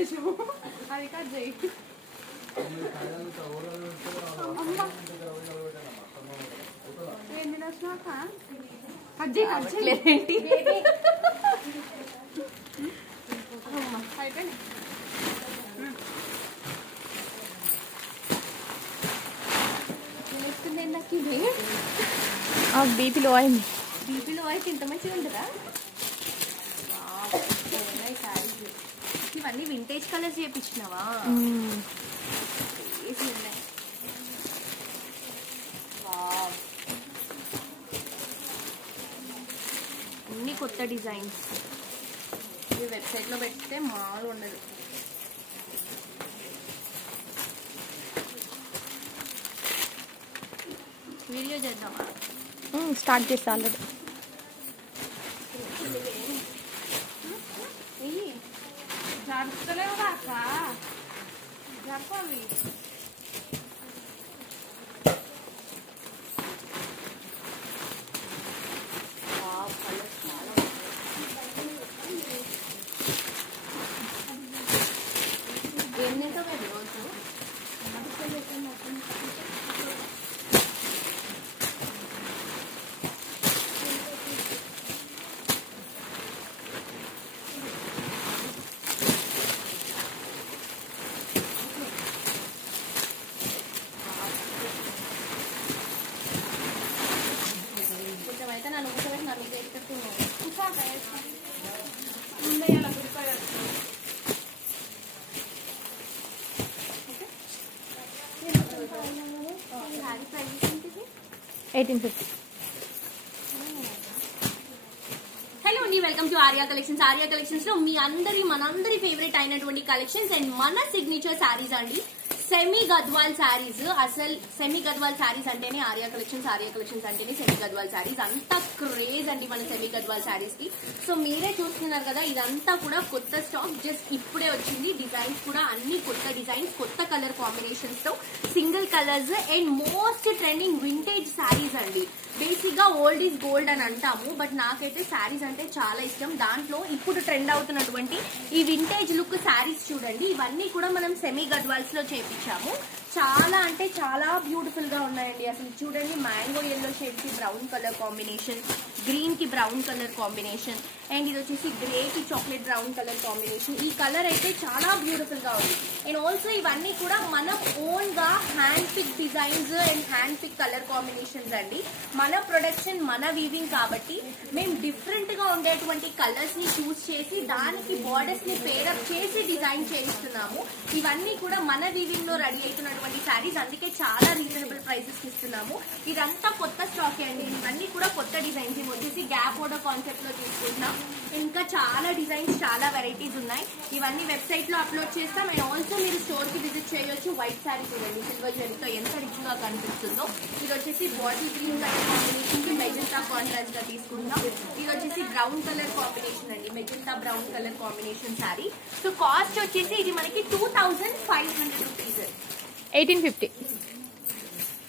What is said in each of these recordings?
చేసావు అది కట్ చేయి ఏం తినొచ్చినాక కట్ చేయి కట్ చేయలేంటి అయిపోయింది చేస్తుంది నాకు ఇది బీపీ లో అయింది బీపీలో అయితే ఇంత మంచిగా ఉంటుందా ఇవన్నీ వింటేజ్ కలర్స్ చేయించినావా అన్ని కొత్త డిజైన్స్ ఈ వెబ్సైట్లో పెడితే మాల్ ఉండదు వీడియో చేద్దామా స్టార్ట్ చేస్తా ఆల్రెడీ జరుపుతలేవు కాక జరపాలి ఏం తింటావు రోజు అయితే నన్ను కూర్చోబెట్టి నన్ను చేస్తున్నాను హలో అండి welcome to Arya collections Arya collections లో మీ మనందరి ఫేవరెట్ అయినటువంటి కలెక్షన్స్ అండ్ మన సిగ్నేచర్ శారీస్ అండి సెమీ గద్వాల్ శారీస్ అసలు సెమీ గద్వాల్ శారీస్ అంటేనే ఆర్యా కలెక్షన్స్ అంటేనే సెమీ గద్వాల్ శారీస్ అంత క్రేజ్ అండి మన సెమీ గద్వాల్ శారీస్ కి సో మీరే చూస్తున్నారు కదా ఇదంతా కూడా కొత్త స్టాక్ జస్ట్ ఇప్పుడే వచ్చింది డిజైన్స్ కూడా అన్ని కొత్త డిజైన్స్ కొత్త కలర్ కాంబినేషన్స్ తో single colours and most trending vintage saris అండి బేసిక్ గా ఓల్డ్ ఈజ్ గోల్డ్ అని అంటాము బట్ నాకైతే శారీస్ అంటే చాలా ఇష్టం దాంట్లో ఇప్పుడు ట్రెండ్ అవుతున్నటువంటి ఈ వింటేజ్ లుక్ శారీస్ చూడండి ఇవన్నీ కూడా మనం సెమీ గద్వాల్స్ లో చేపించాము చాలా అంటే చాలా బ్యూటిఫుల్ గా ఉన్నాయండి అసలు చూడండి మ్యాంగో ఎల్లో షేడ్ కి బ్రౌన్ కలర్ కాంబినేషన్ గ్రీన్ కి బ్రౌన్ కలర్ కాంబినేషన్ అండ్ ఇది వచ్చేసి గ్రే కి చాక్లెట్ బ్రౌన్ కలర్ కాంబినేషన్ ఈ కలర్ అయితే చాలా బ్యూటిఫుల్ గా ఉంది అండ్ ఆల్సో ఇవన్నీ కూడా మనం ఓన్ గా hand pick designs and hand pick colour combinations అండి మన ప్రొడక్షన్ మన వీవింగ్ కాబట్టి మేము డిఫరెంట్ గా ఉండేటువంటి కలర్స్ ని చూస్ చేసి దానికి బార్డర్స్ ని పేరప్ చేసి డిజైన్ చేయిస్తున్నాము ఇవన్నీ కూడా మన వీవింగ్ లో రెడీ అవుతున్నటువంటి శారీస్ అందుకే చాలా రీజనబుల్ ప్రైసెస్ ఇస్తున్నాము ఇదంతా కొత్త స్టాక్ అండి ఇవన్నీ కూడా కొత్త డిజైన్స్ ఇవి వచ్చేసి గ్యాప్ బోర్డర్ కాన్సెప్ట్ లో తీసుకుంటున్నాం ఇంకా చాలా డిజైన్స్ చాలా వెరైటీస్ ఉన్నాయి ఇవన్నీ వెబ్సైట్ లో అప్లోడ్ చేస్తాం అండ్ ఆల్సో మీరు స్టోర్ కి విజిట్ చేయొచ్చు వైట్ శారీ చూడండి సిల్వర్ జరీతో ఎంత రిచ్ గా కనిపిస్తుందో ఇది వచ్చేసి బాటిల్ గ్రీన్ కలర్ కాంబినేషన్ కి మెజెంటా కాంట్రాస్ట్ గా తీసుకుంటాం ఇది వచ్చేసి బ్రౌన్ కలర్ కాంబినేషన్ అండి magenta brown colour combination sari so cost వచ్చేసి ఇది మనకి 2500 రూపీస్ 1850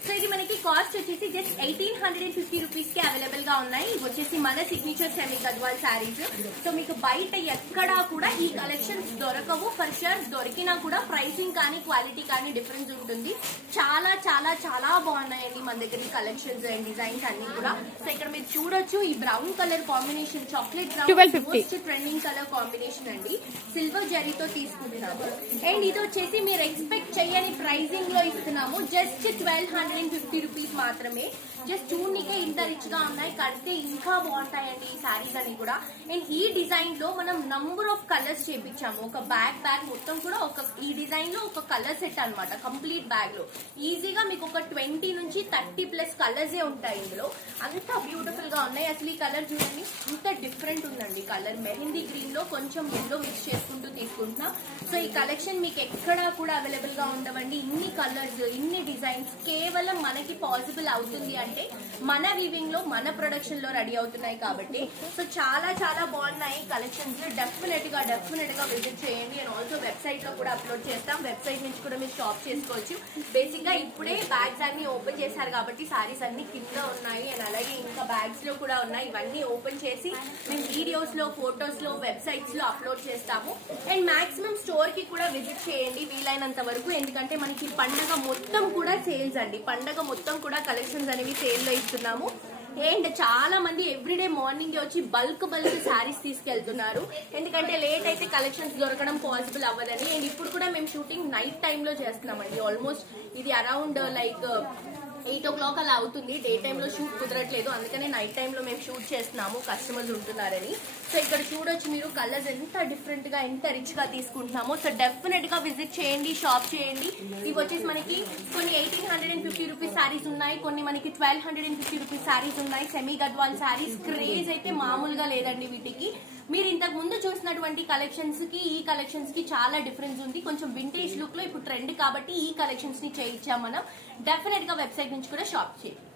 సో ఇది మనకి కాస్ట్ వచ్చేసి జస్ట్ 1850 రూపీస్ కి అవైలబుల్ గా ఉన్నాయి ఇవి వచ్చేసి మన signature semi Gadwal saris so మీకు బయట ఎక్కడా కూడా ఈ కలెక్షన్స్ దొరకవు ఫర్ షూర్ దొరికినా కూడా ప్రైసింగ్ కానీ క్వాలిటీ కానీ డిఫరెన్స్ ఉంటుంది చాలా చాలా చాలా బాగున్నాయండి మన దగ్గర కలెక్షన్స్ అండ్ డిజైన్స్ అన్ని కూడా సో ఇక్కడ మీరు చూడొచ్చు ఈ brown colour combination chocolate brown most trending colour combination అండి సిల్వర్ జరీతో తీసుకుంటున్నాము అండ్ ఇది వచ్చేసి మీరు ఎక్స్పెక్ట్ చేయని ప్రైసింగ్ లో ఇస్తున్నాము జస్ట్ 1250 రూపీస్ మాత్రమే జస్ట్ చూడనికే ఇంత రిచ్ గా ఉన్నాయి కడితే ఇంకా బాగుంటాయండి ఈ శారీస్ అని కూడా అండ్ ఈ డిజైన్ లో మనం నంబర్ ఆఫ్ కలర్స్ చేపించాము ఒక బ్యాగ్ మొత్తం కూడా ఈ డిజైన్ లో ఒక కలర్ సెట్ అన్నమాట కంప్లీట్ బ్యాగ్ లో ఈజీగా మీకు ఒక 20 నుంచి 30 ప్లస్ కలర్స్ ఉంటాయి ఇందులో అంత బ్యూటిఫుల్ గా ఉన్నాయి అసలు ఈ కలర్ చూడండి ఇంత డిఫరెంట్ ఉందండి కలర్ మెహందీ గ్రీన్ లో కొంచెం ఎల్లో మిక్స్ చేసుకుంటూ తీసుకుంటున్నాం సో ఈ కలెక్షన్ మీకు ఎక్కడా కూడా అవైలబుల్ గా ఉండవండి ఇన్ని కలర్స్ ఇన్ని డిజైన్స్ కేవలం మనకి పాసిబుల్ అవుతుంది ఎందుకంటే మన వీవింగ్ లో మన ప్రొడక్షన్ లో రెడీ అవుతున్నాయి కాబట్టి. సో చాలా చాలా బాగున్నాయి కలెక్షన్స్. డెఫినెట్ గా విజిట్ చేయండి. అండ్ ఆల్సో వెబ్సైట్ లో కూడా అప్లోడ్ చేస్తాం. వెబ్సైట్ నుంచి కూడా మీరు షాప్ చేసుకోవచ్చు. బేసిక్ గా ఇప్పుడే బ్యాగ్స్ అన్ని ఓపెన్ చేశారు కాబట్టి సారీస్ అన్ని కింద ఉన్నాయి. అండ్ అలాగే ఇంకా బ్యాగ్స్ లో కూడా ఉన్నాయి. ఇవన్నీ ఓపెన్ చేసి మేము వీడియోస్ లో, ఫొటోస్ లో, వెబ్సైట్స్ లో అప్లోడ్ చేస్తాము. అండ్ మాక్సిమం స్టోర్ కి కూడా విజిట్ చేయండి వీలైనంత వరకు. ఎందుకంటే మనకి పండగ మొత్తం కూడా సేల్స్ అండి. పండగ మొత్తం కూడా కలెక్షన్స్ అనేవి సేల్ లో ఇస్తున్నాము. అండ్ చాలా మంది ఎవ్రీడే మార్నింగ్ వచ్చి బల్క్ శారీస్ తీసుకెళ్తున్నారు. ఎందుకంటే లేట్ అయితే కలెక్షన్స్ దొరకడం పాసిబుల్ అవ్వదని. అండ్ ఇప్పుడు కూడా మేము షూటింగ్ నైట్ టైమ్ లో చేస్తున్నామండి. ఆల్మోస్ట్ ఇది అరౌండ్ లైక్ 8 o'clock అలా అవుతుంది. డే టైమ్ లో షూట్ కుదరట్లేదు, అందుకనే నైట్ టైమ్ లో మేము షూట్ చేస్తున్నాము, కస్టమర్స్ ఉంటున్నారని. సో ఇక్కడ చూడొచ్చు మీరు కలర్స్ ఎంత డిఫరెంట్ గా, ఎంత రిచ్ గా తీసుకుంటున్నాము. సో డెఫినెట్ గా విజిట్ చేయండి, షాప్ చేయండి. ఇవి వచ్చేసి మనకి కొన్ని 1850 రూపీస్ శారీస్ ఉన్నాయి, కొన్ని మనకి 1250 రూపీస్ శారీస్ ఉన్నాయి. సెమీ గద్వాల్ శారీస్ క్రేజ్ అయితే మామూలుగా లేదండి వీటికి. మీరు ఇంతకు ముందు చూసినటువంటి కలెక్షన్స్ కి ఈ కలెక్షన్స్ కి చాలా డిఫరెన్స్ ఉంది. కొంచెం వింటేజ్ లుక్ లో ఇప్పుడు ట్రెండ్ కాబట్టి ఈ కలెక్షన్స్ ని చేయించాం మనం. డెఫినెట్ గా వెబ్సైట్ నుంచి కూడా షాప్ చేయండి.